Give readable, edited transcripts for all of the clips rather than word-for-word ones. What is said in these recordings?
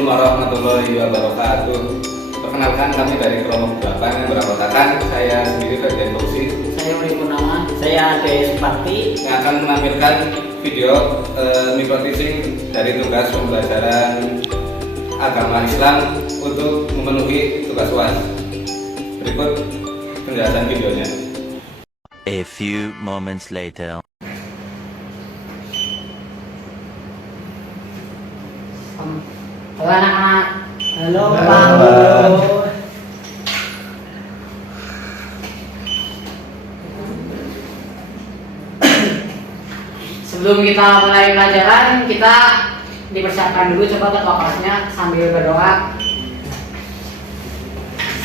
Assalamualaikum warahmatullahi wabarakatuh. Perkenalkan, kami dari kelompok 8 yang beranggotakan saya sendiri Ferdian Fauzi. Saya Uri Purnama. Saya Ade Supati. Yang akan menampilkan video micro teaching dari tugas pembelajaran agama Islam untuk memenuhi tugas UAS. Berikut penjelasan videonya. A few moments later. Halo anak-anak. Halo Halo, Pak Pak. Guru. Sebelum kita mulai pelajaran, kita dipersiapkan dulu, coba ketua kelasnya sambil berdoa.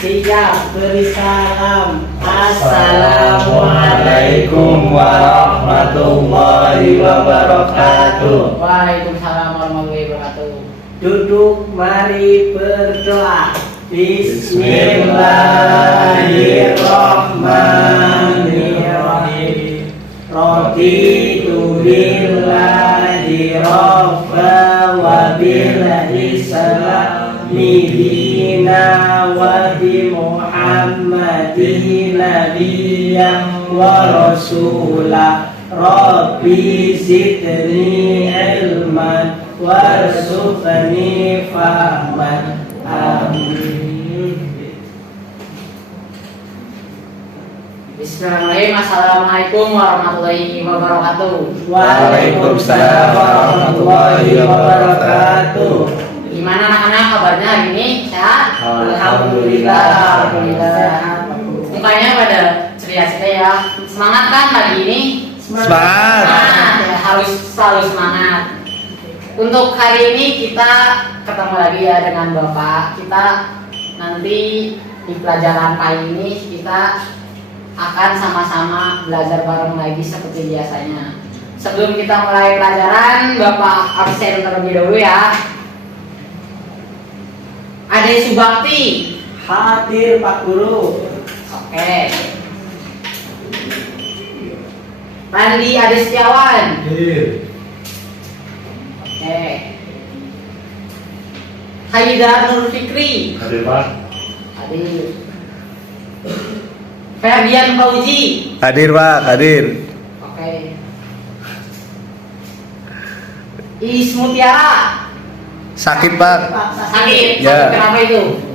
Siap, beri salam. Assalamualaikum warahmatullahi wabarakatuh. Waalaikumsalam warahmatullahi wabarakatuh. Duduk, mari berdoa. Bismillahirrahmanirrahim. Raditu billahi rabba wa bil islami dina wa bi Muhammadin nabiyyan wa rasulah. Rabbi zidni ilman warzuqni fahman. Amin. Bismillahirrahmanirrahim. Assalamualaikum warahmatullahi wabarakatuh. Waalaikumsalam warahmatullahi wabarakatuh. Gimana anak-anak kabarnya hari ini? Sehat? Alhamdulillah. Alhamdulillah. Mukanya pada ceria-ceria ya. Semangat kan pagi ini? Semangat. Ya, harus selalu semangat. Untuk hari ini kita ketemu lagi ya dengan Bapak. Kita nanti di pelajaran pagi ini kita akan sama-sama belajar bareng lagi seperti biasanya. Sebelum kita mulai pelajaran, Bapak absen terlebih dahulu ya. Ade Subakti. Hadir Pak Guru. Oke. Randi Ade Setiawan. Oke. Haidar Nur Fikri. Hadir, Pak. Hadir. Ferdian Fauzi. Hadir, Pak. Hadir. Oke. Is Mutiara. Sakit, Pak. Sakit. Ya. Sakit kenapa itu?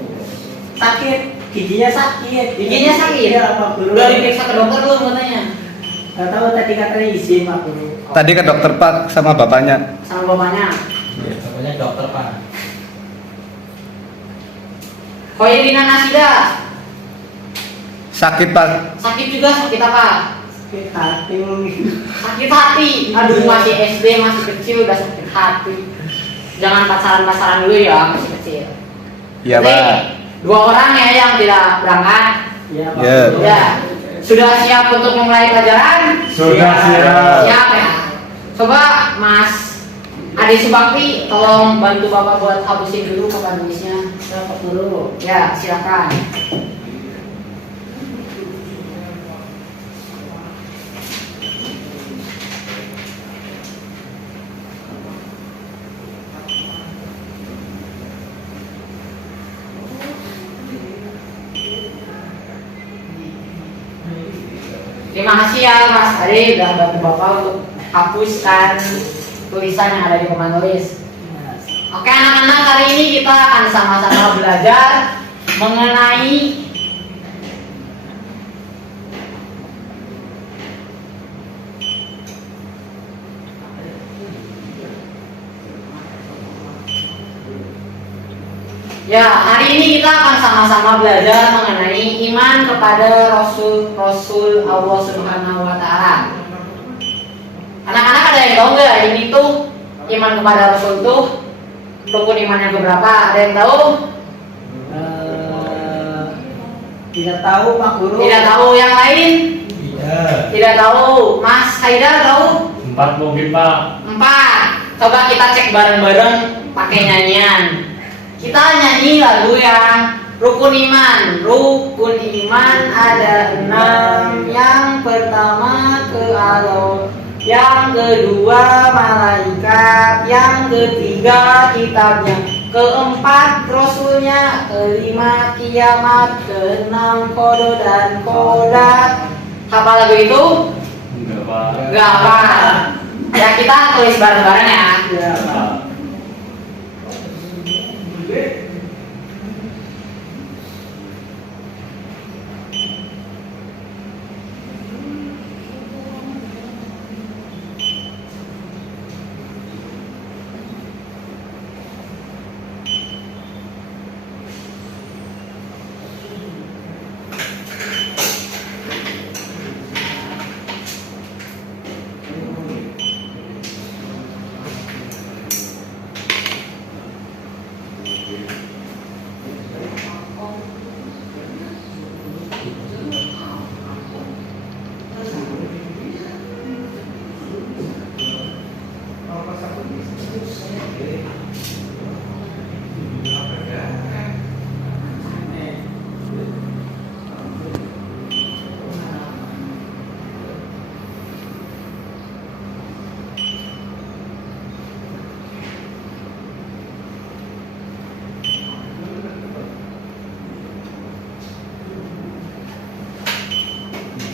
Sakit, giginya sakit. Giginya sakit. Iya Pak Guru. Udah diperiksa ke dokter belum katanya? Gak tahu tadi katanya izin Pak Guru. Tadi ke dokter, Pak, sama bapaknya. Sama bapaknya. Bapaknya dokter Pak. Khoirina Nasida. Sakit, Pak. Sakit juga, sakit apa? Sakit hati mungkin. Sakit hati. Aduh, masih SD, masih kecil udah sakit hati. Jangan pacaran-pacaran dulu ya, masih kecil. Iya, Oke, Pak. 2 orang ya yang tidak berangkat. Ya Pak Ya. Guru. Ya. Sudah siap untuk memulai pelajaran? Sudah siap. Siap ya. Coba Mas Ade Subakti tolong bantu Bapak buat hapusin dulu papan tulisnya. Ya Pak Guru. Ya, silakan. Terima kasih ya Mas Ade udah bantu Bapak untuk hapuskan tulisan yang ada di papan tulis. Oke anak-anak, hari ini kita akan sama-sama belajar mengenai ya, hari ini kita akan sama-sama belajar mengenai iman kepada Rasul Allah Subhanahu wa taala. Anak-anak ada yang tahu nggak ini tuh iman kepada Rasul tuh rukun iman yang keberapa? Ada yang tahu? Tidak tahu Pak Guru. Tidak tahu. Yang lain? Tidak tahu. Mas Haidar tahu? 4 mungkin Pak. 4. Coba kita cek bareng-bareng pakai nyanyian. Kita nyanyi lagu yang rukun iman. Rukun iman ada 6. Yang pertama ke Allah, yang kedua malaikat, yang ketiga kitabnya, keempat Rasulnya, kelima kiamat, keenam kodo dan kodat. Hafal lagu itu? Enggak, Pak. Enggak apa. Ya kita tulis bareng-bareng ya. Ya, Pak.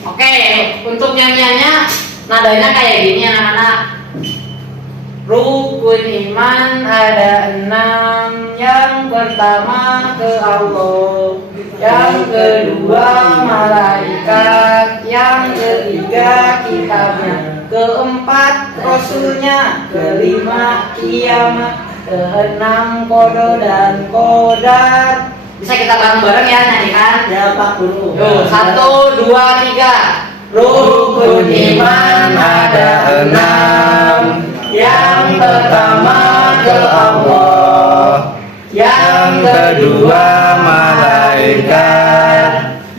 Oke, untuk nyanyiannya nadanya kayak gini anak-anak. Rukun iman ada 6. Yang pertama ke Allah, yang kedua malaikat, yang ketiga kitabnya, keempat Rasulnya, kelima kiamat, keenam kodo dan kodar. Bisa kita bareng-bareng ya nyanyikan? ya Pak Guru. Yuk, 1, 2, 3. Rukun iman ada 6. Yang pertama ke Allah, yang kedua malaikat,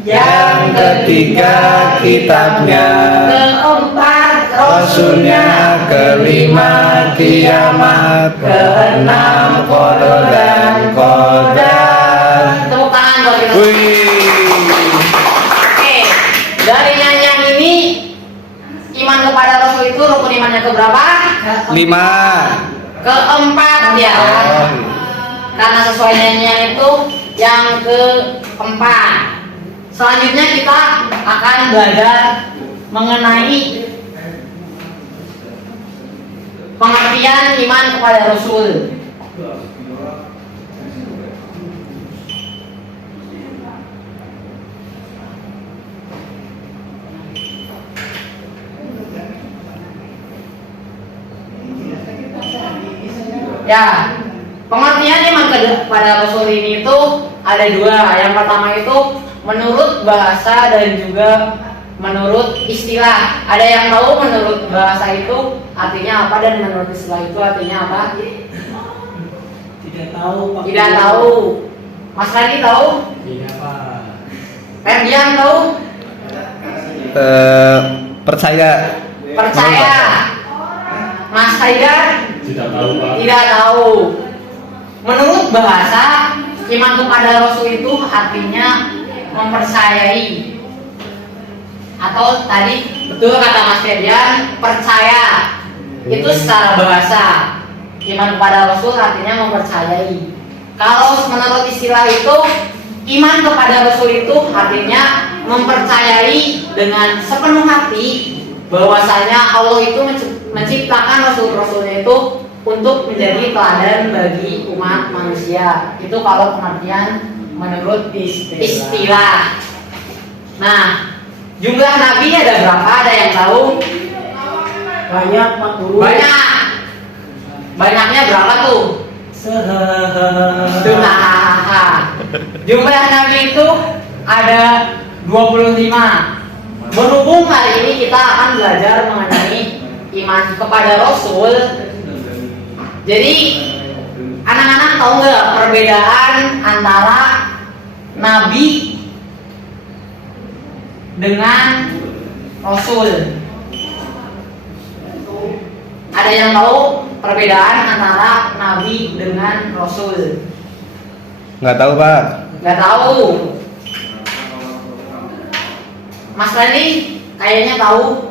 yang ketiga kitabnya, keempat Rasulnya, kelima kiamat, keenam kodo dan kodar. Tepuk tangan buat kita. Oke, dari nyanyian ini iman kepada Rasul itu rukun imannya keberapa? 5. Keempat ya. Karena sesuai nyanyian itu yang keempat. Selanjutnya kita akan belajar mengenai pengertian iman kepada Rasul. Ya, pengertian iman kepada Rasul ini itu ada 2. Yang pertama itu menurut bahasa dan juga menurut istilah. Ada yang tahu menurut bahasa itu artinya apa dan menurut istilah itu artinya apa? Tidak tahu Pak Tidak Guru. tahu. Mas Radi tahu? Tidak, Pak. Ferdian tahu? Percaya. Percaya. Mas Haidar? Tidak tahu, Pak. Tidak tahu. Menurut bahasa, iman kepada Rasul itu artinya mempercayai. Atau tadi betul kata Mas Ferdian, percaya. Itu secara bahasa. Iman kepada Rasul artinya mempercayai. Kalau menurut istilah itu, iman kepada Rasul itu artinya mempercayai dengan sepenuh hati bahwasanya Allah itu menciptakan Rasul-Rasulnya itu untuk menjadi teladan bagi umat manusia. Itu kalau pengertian menurut istilah. Nah, jumlah nabi ada berapa? Ada yang tahu? Banyak Pak Guru. Banyak. Banyaknya berapa tuh? Jumlah nabi itu ada 25. Berhubung hari ini kita akan belajar mengenai iman kepada Rasul. Jadi anak-anak tahu nggak perbedaan antara nabi dengan Rasul? Ada yang tahu perbedaan antara nabi dengan Rasul? Nggak tahu, Pak. Nggak tahu. Mas Rani kayaknya tahu.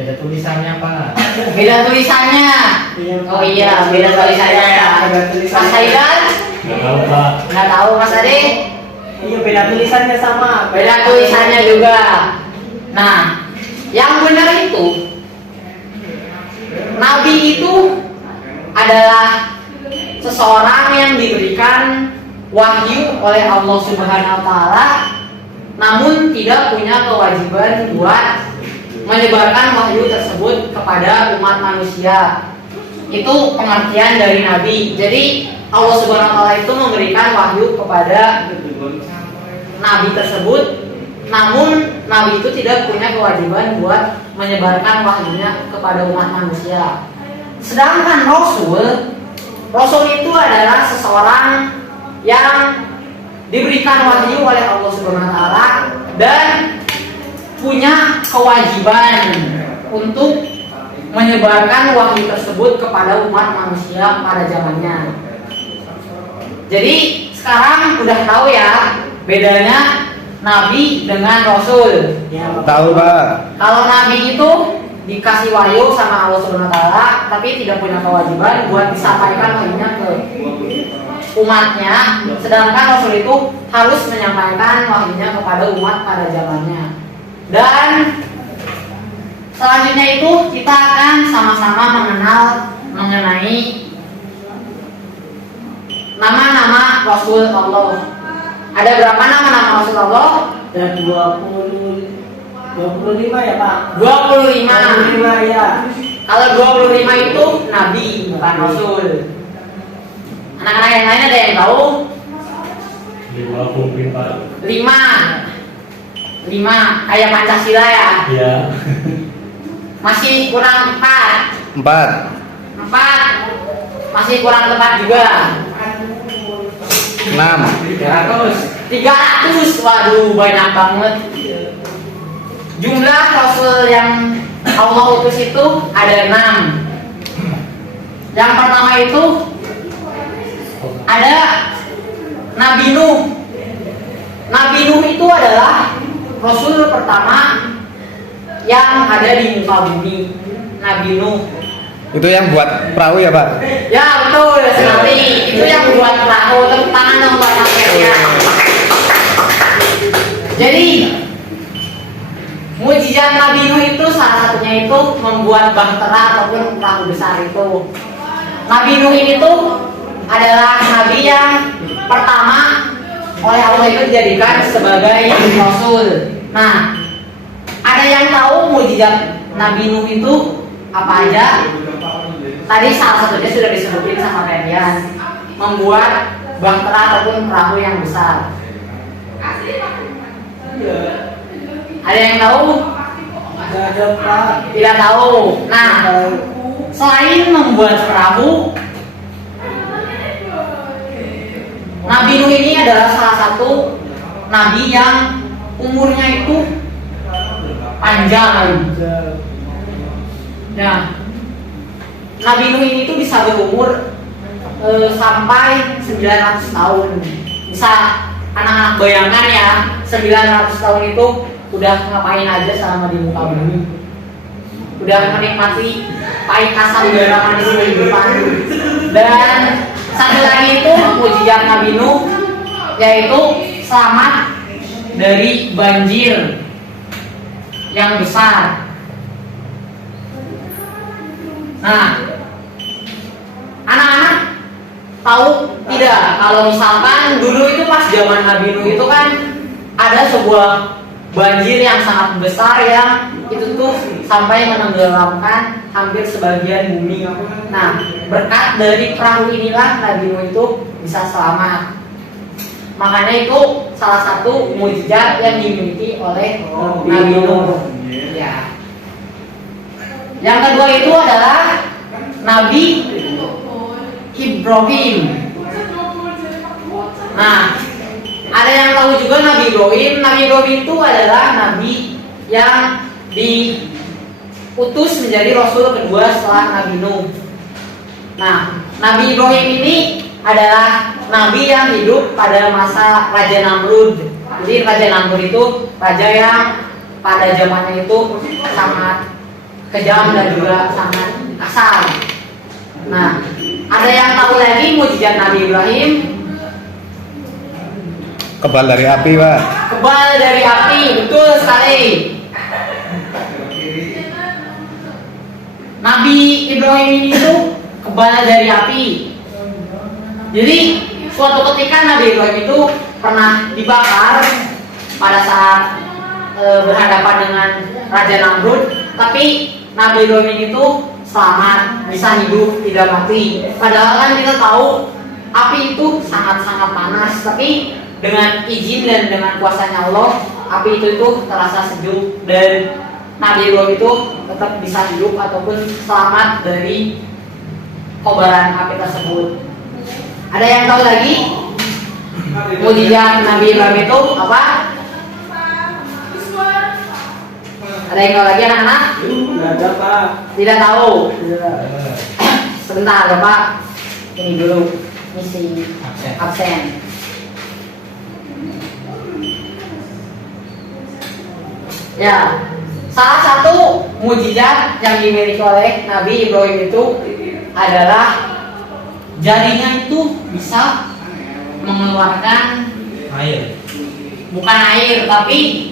Beda tulisannya Pak. Beda tulisannya. Oh iya, beda tulisannya. Beda tulisannya. Mas Haidan? Nggak tahu Pak. Nggak tahu, Mas Ade? Iya, beda tulisannya sama. Beda tulisannya juga. Nah, yang benar itu Nabi itu adalah seseorang yang diberikan wahyu oleh Allah Subhanahu wa taala, namun tidak punya kewajiban buat menyebarkan wahyu tersebut kepada umat manusia. Itu pengertian dari nabi. Jadi Allah Subhanahu wa taala itu memberikan wahyu kepada nabi tersebut, namun nabi itu tidak punya kewajiban buat menyebarkan wahyunya kepada umat manusia. Sedangkan Rasul itu adalah seseorang yang diberikan wahyu oleh Allah Subhanahu wa taala dan punya kewajiban untuk menyebarkan wahyu tersebut kepada umat manusia pada zamannya. Jadi sekarang udah tahu ya bedanya nabi dengan rasul. Tahu Pak. Kalau nabi itu dikasih wahyu sama Allah Subhanahu wa taala tapi tidak punya kewajiban buat disampaikan wahyunya ke umatnya, sedangkan rasul itu harus menyampaikan wahyunya kepada umat pada zamannya. Dan selanjutnya itu kita akan sama-sama mengenal mengenai nama-nama Rasul Allah. Ada berapa nama-nama Rasul Allah? Dan 25 ya Pak. 25. 25 ya. Kalau 25 itu nabi, bukan rasul. Anak-anak yang lain ada yang tahu? 5 mungkin Pak. 5 kayak Pancasila ya. Iya. Masih kurang 4. 4. Masih kurang tepat juga. 6. 300. Waduh, banyak banget. Jumlah rasul yang Allah utus itu ada 6. Yang pertama itu ada Nabi Nuh. Nabi Nuh itu adalah rasul pertama yang ada di muka bumi. Nabi Nuh. Itu yang buat perahu ya Pak? Ya betul sekali. Itu yang buat perahu. Tepuk tangan dong buat rakyatnya. Jadi mujizat Nabi Nuh itu salah satunya itu membuat bahtera ataupun perahu besar itu. Nabi Nuh ini tuh adalah nabi yang pertama oleh Allah itu dijadikan sebagai rasul. Nah, ada yang tahu mujizat Nabi Nuh itu apa aja? Tadi salah satunya sudah disebutin sama kalian, membuat bahtera ataupun perahu yang besar. Ada yang tahu? Tidak ada Pak. Tidak tahu. Nah, selain membuat perahu, Nabi Nuh ini adalah salah satu nabi yang umurnya itu panjang. Nah, Nabi Nuh ini tuh bisa berumur sampai 900 tahun. Bisa anak-anak bayangkan ya, 900 tahun itu udah ngapain aja selama di muka bumi. Udah menikmati pahit asam garam manis kehidupan. Dan satu lagi itu mujizat Nabi Nuh, yaitu selamat dari banjir yang besar. Nah, anak-anak tahu tidak kalau misalkan dulu itu pas zaman Nabi Nuh itu kan ada sebuah banjir yang sangat besar yang itu tuh sampai menenggelamkan hampir sebagian bumi. Nah, berkat dari perahu inilah Nabi Nuh itu bisa selamat. Makanya itu salah satu mujizat yang dimiliki oleh Nabi Nuh. Ya. Yang kedua itu adalah Nabi Ibrahim. Nah, ada yang tahu juga Nabi Ibrahim. Nabi Ibrahim itu adalah nabi yang diutus menjadi rasul kedua setelah Nabi Nuh. Nah, Nabi Ibrahim ini adalah nabi yang hidup pada masa Raja Namrud. Jadi Raja Namrud itu raja yang pada zamannya itu sangat kejam dan juga sangat kasar. Nah, ada yang tahu lagi mujizat Nabi Ibrahim? Kebal dari api, Pak. Kebal dari api, betul sekali. Nabi Ibrahim ini tuh kebal dari api. Jadi suatu ketika Nabi Ibrahim itu pernah dibakar pada saat berhadapan dengan Raja Namrud, tapi Nabi Ibrahim itu selamat, bisa hidup, tidak mati. Padahal kan kita tahu api itu sangat-sangat panas, tapi dengan izin dan dengan kuasanya Allah, api itu terasa sejuk dan Nabi Ibrahim itu tetap bisa hidup ataupun selamat dari kobaran api tersebut. Ada yang tahu lagi mujizat Nabi Ibrahim itu apa? Ada yang tahu lagi anak-anak? Nggak ada Pak. Tidak tahu. Iya. Sebentar Bapak, ini dulu misi absen. Ya, salah satu mujizat yang dimiliki oleh Nabi Ibrahim itu adalah jarinya itu bisa mengeluarkan Air. bukan air tapi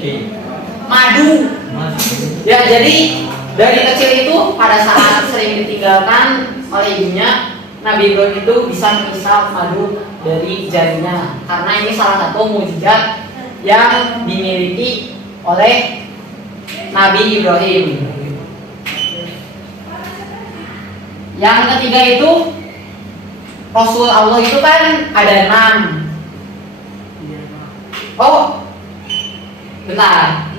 madu. Mas. Ya, jadi dari kecil itu pada saat sering ditinggalkan oleh ibunya, Nabi Ibrahim itu bisa mengisap madu dari jarinya. Karena ini salah satu mujizat yang dimiliki oleh Nabi Ibrahim. Yang ketiga itu Rasul Allah itu kan ada 6. Oh, bentar.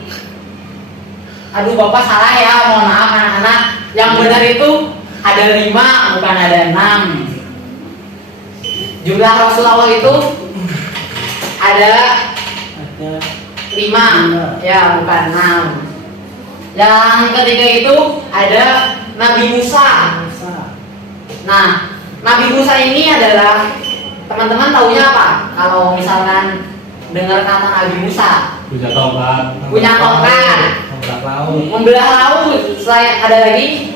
Aduh Bapak salah ya, mohon maaf anak-anak. Yang benar itu ada 5, bukan ada 6. Jumlah Rasul Allah itu ada 5, ya bukan 6. Yang ketiga itu ada Nabi Musa. Nah, Nabi Musa ini adalah, teman-teman taunya apa? Kalau misalkan dengar kata Nabi Musa, Punya tongkat. punya tongkat, Tongkat laut. membelah laut. Selain ada lagi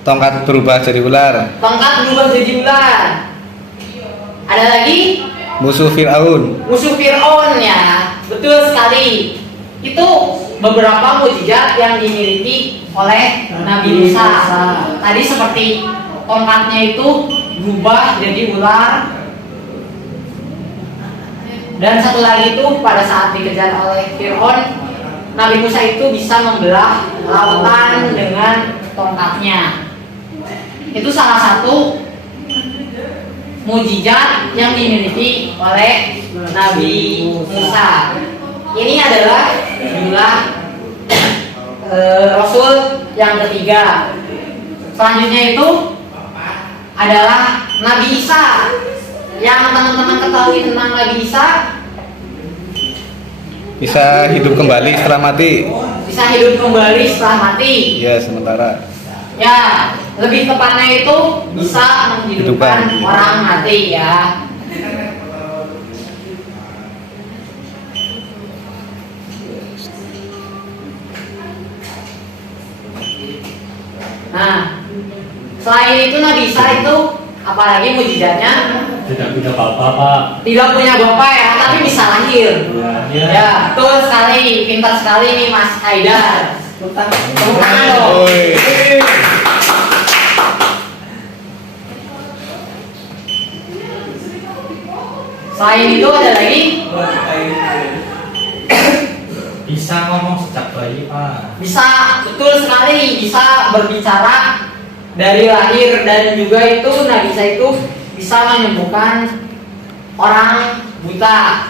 Tongkat berubah jadi ular. tongkat berubah jadi ular. Ada lagi Musuh Fir'aun. musuh Fir'aun, ya, betul sekali. Itu beberapa mujizat yang dimiliki oleh Nabi Musa. Tadi seperti tongkatnya itu berubah jadi ular. Dan satu lagi itu pada saat dikejar oleh Fir'aun, Nabi Musa itu bisa membelah lautan dengan tongkatnya. Itu salah satu mujizat yang dimiliki oleh Nabi Musa. Ini adalah jumlah Rasul yang ketiga. Selanjutnya itu adalah Nabi Isa. Yang teman-teman ketahui tentang Nabi Isa, Bisa hidup kembali setelah mati. bisa hidup kembali setelah mati. Ya, sementara. Ya, lebih tepatnya itu bisa menghidupkan Hidupkan. orang mati, ya. Nah, selain itu Nabi Isa itu apalagi mujizatnya? Tidak punya bapak, Pak. Tidak punya bapak ya, tapi bisa lahir. Ya. Ya, betul sekali, pintar sekali nih Mas Haidar. Tepuk tangan dong. Oi. Selain itu ada lagi Bisa ngomong sejak bayi, Pak. bisa, betul sekali, bisa berbicara dari lahir, dan juga itu Nabi Isa itu bisa menyembuhkan orang buta.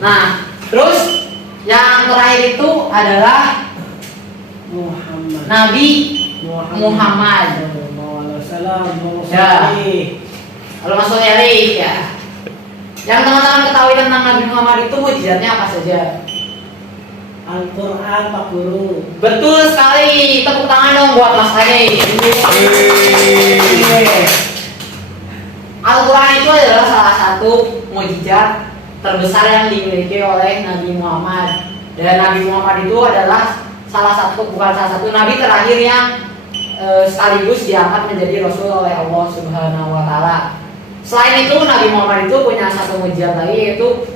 Nah, terus yang terakhir itu adalah Nabi Muhammad. Ya. Kalau masuk Erik ya. Yang teman-teman ketahui tentang Nabi Muhammad itu mujizatnya apa saja? Al-Quran Pak Guru. Betul sekali, tepuk tangan dong buat Mas Ade. Al-Quran itu adalah salah satu mujizat terbesar yang dimiliki oleh Nabi Muhammad. Dan Nabi Muhammad itu adalah bukan salah satu nabi terakhir yang sekaligus diangkat menjadi rasul oleh Allah Subhanahu wa taala. Selain itu Nabi Muhammad itu punya satu mukjizat lagi, yaitu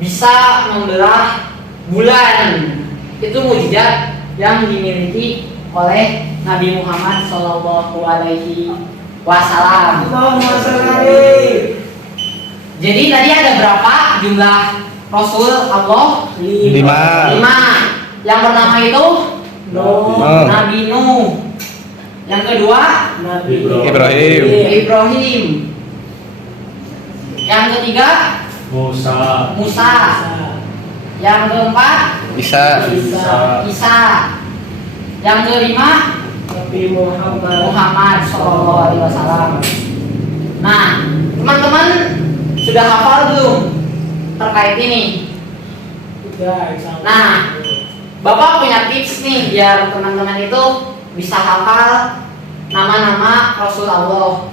bisa membelah bulan. Itu mukjizat yang dimiliki oleh Nabi Muhammad Shallallahu Alaihi Wasallam. Jadi tadi ada berapa jumlah Rasul Allah? 5. Yang pertama itu Nabi Nuh. Yang kedua Ibrahim. Yang ketiga Musa. Yang keempat Isa. Yang kelima Nabi Muhammad Shallallahu Alaihi Wasallam. Nah, teman-teman sudah hafal belum terkait ini? Nah, Bapak punya tips nih biar teman-teman itu bisa hafal nama-nama Rasul Allah.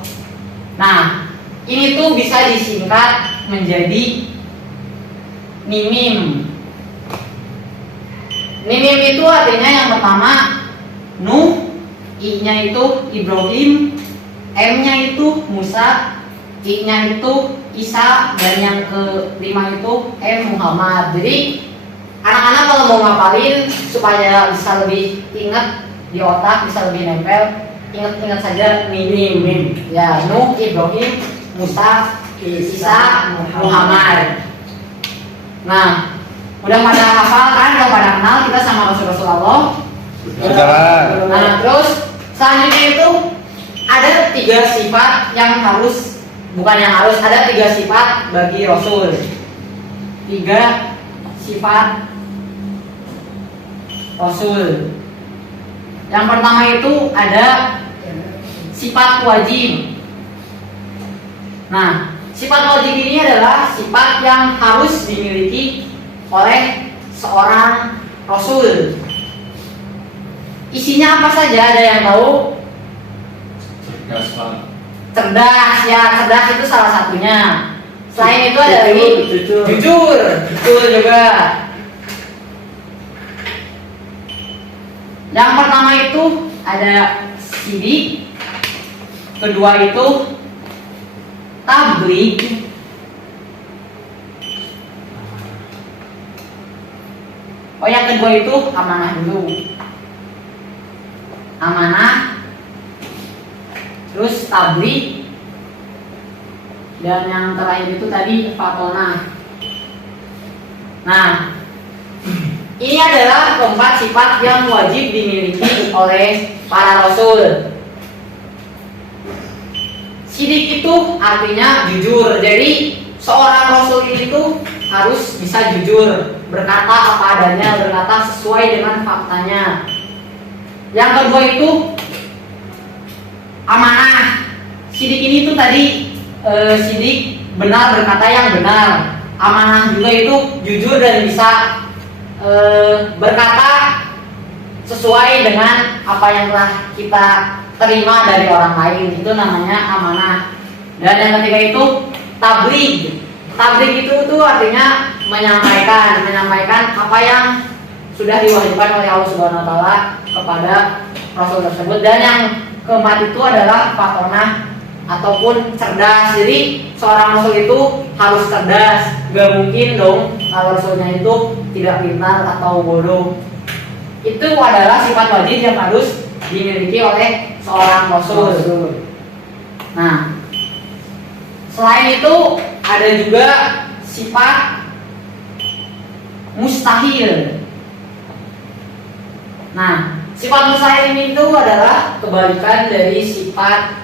Nah, ini tuh bisa disingkat menjadi NIMIM. NIMIM itu artinya yang pertama Nuh, I-nya itu Ibrahim, M-nya itu Musa, I-nya itu Isa, dan yang kelima itu M Muhammad. Jadi anak-anak kalau mau ngapalin supaya bisa lebih ingat di otak, bisa lebih nempel, ingat-ingat saja NIMIM. Ya, Nuh, Ibrahim, Musa, Isa, Muhammad. Nah, udah pada hafal kan, udah pada kenal kita sama Rasul-Rasul Allah. Nah, terus selanjutnya itu ada 3 sifat yang harus, ada 3 sifat bagi Rasul. 3 sifat Rasul. Yang pertama itu ada sifat wajib. Nah, sifat wajib ini adalah sifat yang harus dimiliki oleh seorang Rasul. Isinya apa saja, ada yang tahu? Cerdas, Pak. Cerdas, ya, cerdas itu salah satunya. Selain itu ada lagi jujur, betul juga. Yang pertama itu ada sidik, kedua itu tabligh, yang kedua itu amanah dulu. Amanah, terus tabligh, dan yang terakhir itu tadi fatonah. Nah, ini adalah 4 sifat yang wajib dimiliki oleh para rasul. Sidik itu artinya jujur. Jadi seorang rasul ini tuh harus bisa jujur, berkata apa adanya, berkata sesuai dengan faktanya. Yang kedua itu amanah. Sidik ini tuh tadi sidik benar, berkata yang benar. Amanah juga itu jujur dan bisa berkata sesuai dengan apa yang telah kita terima dari orang lain. Itu namanya amanah. Dan yang ketiga itu tabligh. Tabligh itu tuh artinya menyampaikan apa yang sudah diwahyukan oleh Allah Subhanahu wa taala kepada rasul tersebut. Dan yang keempat itu adalah fatonah ataupun cerdas. Jadi seorang rasul itu harus cerdas. Gak mungkin dong kalau rasulnya itu tidak pintar atau bodoh. Itu adalah sifat wajib yang harus dimiliki oleh seorang rasul. Nah, selain itu ada juga sifat mustahil. Nah, sifat mustahil ini itu adalah kebalikan dari sifat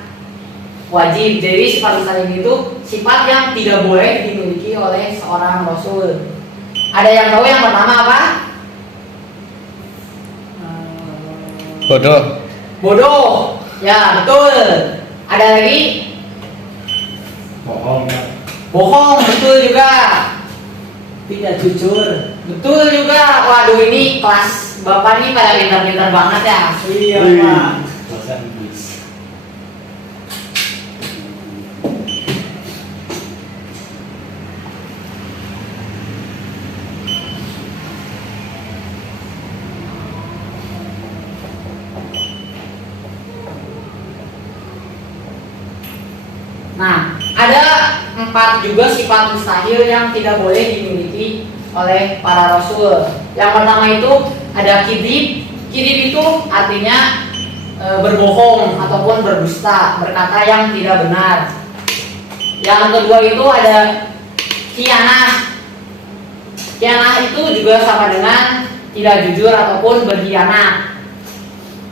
wajib. Jadi sifat mustahil itu sifat yang tidak boleh dimiliki oleh seorang rasul. Ada yang tahu yang pertama apa? Bodoh. Ya, betul. Ada lagi? Bohong, betul juga. Tidak jujur. Betul juga. Waduh, ini kelas Bapak nih pada pintar-pintar banget ya. Iya, Pak. Bahasa Inggris. Nah, ada 4 juga sifat mustahil yang tidak boleh dimiliki oleh para rasul. Yang pertama itu ada kidib. Kidib itu artinya berbohong ataupun berdusta, berkata yang tidak benar. Yang kedua itu ada khianah. Khianah itu juga sama dengan tidak jujur ataupun berkhianat.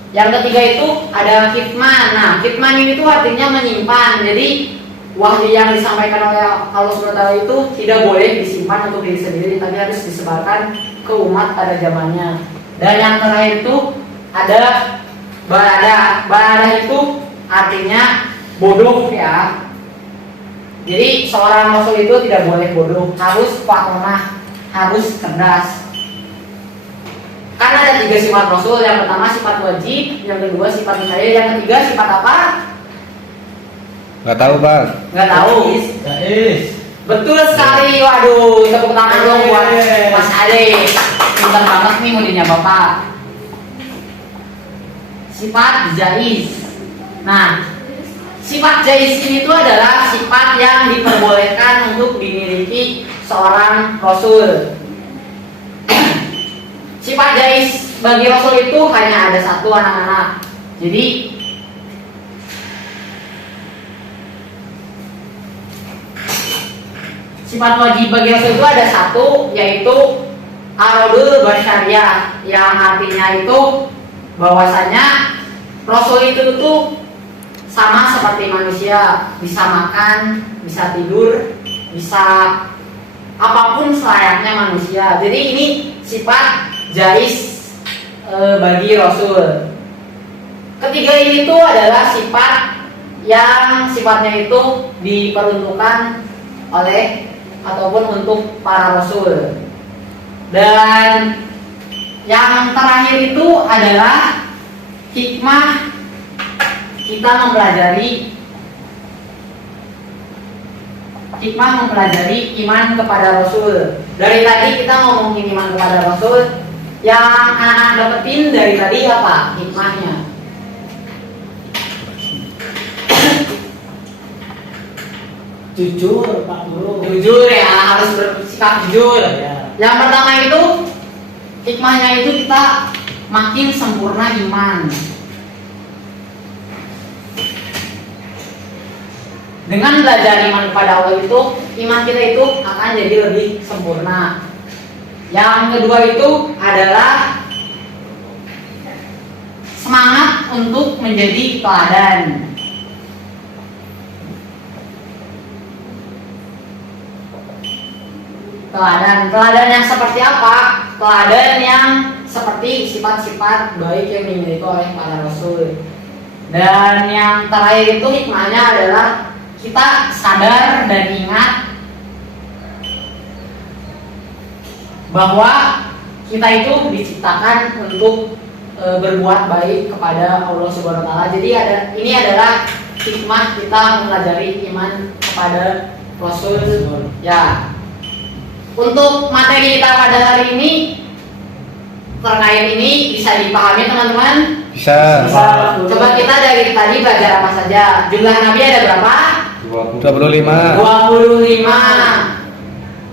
Yang ketiga itu ada kitman. Nah, kitman ini tuh artinya menyimpan. Jadi wahyu yang disampaikan oleh Allah SWT itu tidak boleh disimpan untuk diri sendiri, tapi harus disebarkan ke umat pada zamannya. Dan yang terakhir itu ada barada. Barada itu artinya bodoh ya. Jadi seorang rasul itu tidak boleh bodoh, harus fatonah, harus cerdas. Karena ada 3 sifat rasul. Yang pertama sifat wajib, yang kedua sifat mustahil, yang ketiga sifat apa? Nggak tahu bang. Nggak tahu. Jais. Betul sekali. Waduh, tepuk tangan dong buat Mas Ade. Pintar banget nih mudinya Bapak. Sifat jais. Nah, sifat jais ini tuh adalah sifat yang diperbolehkan untuk dimiliki seorang rasul. Sifat jais bagi rasul itu hanya ada 1 anak-anak. Jadi sifat wajib bagi rasul itu ada 1, yaitu arodul basyariah, yang artinya itu bahwasanya rasul itu tuh sama seperti manusia, bisa makan, bisa tidur, bisa apapun selayaknya manusia. Jadi ini sifat jais bagi rasul. Ketiga ini tuh adalah sifat yang sifatnya itu diperuntukkan oleh ataupun untuk para rasul. Dan yang terakhir itu adalah hikmah kita mempelajari iman kepada rasul. Dari tadi kita ngomongin iman kepada rasul, yang anak-anak dapetin dari tadi apa hikmahnya? Jujur Pak Guru. Jujur ya, harus bersikap jujur. Ya. Yang pertama itu hikmahnya itu kita makin sempurna iman. Dengan belajar iman kepada Allah itu, iman kita itu akan jadi lebih sempurna. Yang kedua itu adalah semangat untuk menjadi teladan. Teladan yang seperti apa? Teladan yang seperti sifat-sifat baik yang dimiliki oleh para rasul. Dan yang terakhir itu hikmahnya adalah kita sadar dan ingat bahwa kita itu diciptakan untuk berbuat baik kepada Allah Subhanahu wa taala. Jadi ini adalah hikmah kita mempelajari iman kepada Rasul. Ya. Untuk materi kita pada hari ini terkait ini bisa dipahami teman-teman? Bisa. Coba kita dari tadi belajar apa saja. Jumlah nabi ada berapa? 25. 25.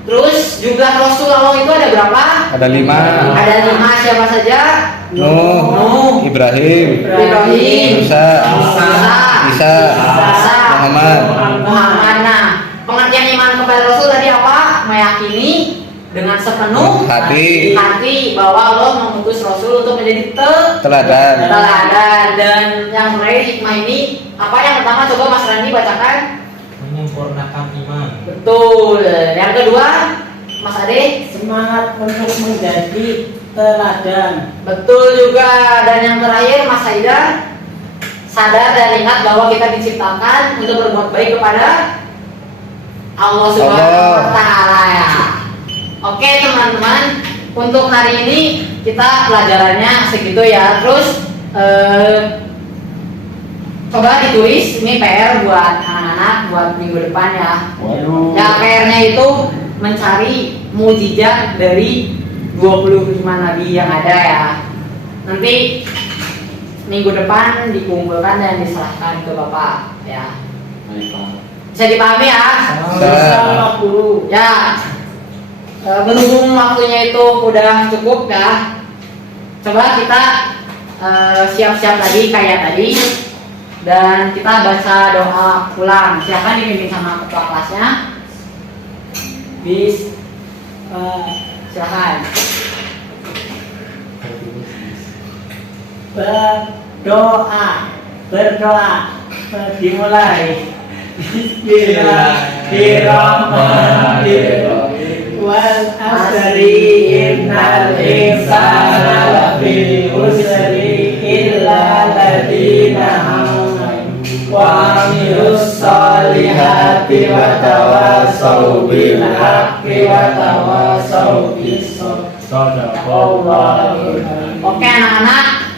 Terus jumlah Rasul Allah itu ada berapa? Ada 5. Ada 5. Siapa saja? Nuh, Ibrahim, Musa, Isa, Muhammad. Nah, pengertian iman kepada Rasul tadi apa? Meyakini dengan sepenuh hati bahwa Allah mengutus Rasul untuk menjadi teladan. Dan yang terakhir hikmah ini apa? Yang pertama coba Mas Randi bacakan. Menyempurnakan iman. Betul. Yang kedua Mas Ade, Semangat untuk menjadi teladan. betul juga. Dan yang terakhir Mas Saida, sadar dan ingat bahwa kita diciptakan untuk berbuat baik kepada Allah Subhanahu wa taala ya. Oke teman-teman, untuk hari ini kita pelajarannya segitu ya. Terus coba ditulis ini PR buat anak-anak buat minggu depan ya. Waduh. Ya PR-nya itu mencari mukjizat dari 25 nabi yang ada ya. Nanti minggu depan dikumpulkan dan diserahkan ke Bapak ya. Bisa dipahami ya? Bisa Pak Guru. Ya, berhubung waktunya itu udah cukup ya, coba kita siap-siap lagi kayak tadi dan kita baca doa ulang. Silakan dipimpin sama ketua kelasnya. Silakan. Berdoa dimulai. Bismillahirrahmanirrahim. Wal asri innal insana lafi khusri illa ladina amanu wa amilus solihati wa tawassaw bil haqqi wa tawassaw bis sabr. Oke anak-anak,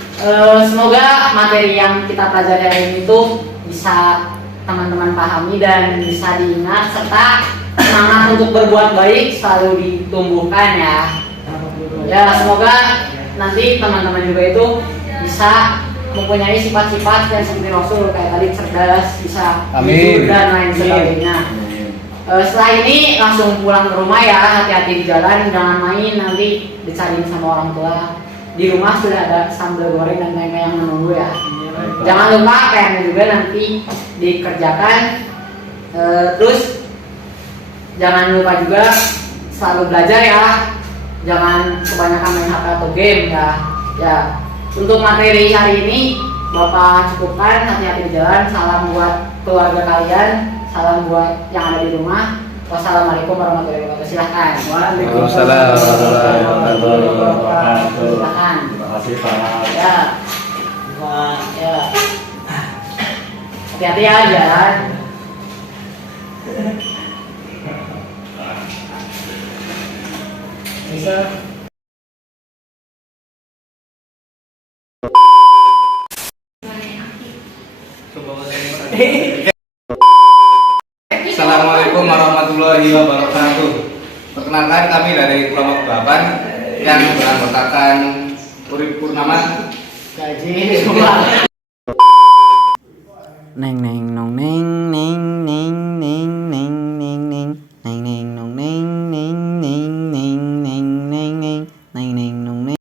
semoga materi yang kita pelajari hari ini itu bisa teman-teman pahami dan bisa diingat serta semangat untuk berbuat baik selalu ditumbuhkan ya. Ya semoga nanti teman-teman juga itu bisa mempunyai sifat-sifat yang seperti Rasul kayak tadi cerdas, bisa jujur dan lain sebagainya. Setelah ini langsung pulang ke rumah ya, hati-hati di jalan, jangan main nanti dicariin sama orang tua. Di rumah sudah ada sambal goreng dan tempe yang menunggu ya. Jangan lupa PR juga nanti dikerjakan. Terus jangan lupa juga selalu belajar ya. Jangan kebanyakan main HP atau game ya. Ya. Untuk materi hari ini Bapak cukupkan, hati-hati di jalan. Salam buat keluarga kalian, salam buat yang ada di rumah. Wassalamualaikum warahmatullahi wabarakatuh. Silahkan. Waalaikumsalam warahmatullahi wabarakatuh. Silahkan. Terima kasih Pak. Ya. Ya. Hati-hati ya jalan. Bisa. Assalamualaikum warahmatullahi wabarakatuh. Perkenalkan kami dari kelompok 8 yang beranggotakan Urip Purnama. Gaji. Neng neng nong neng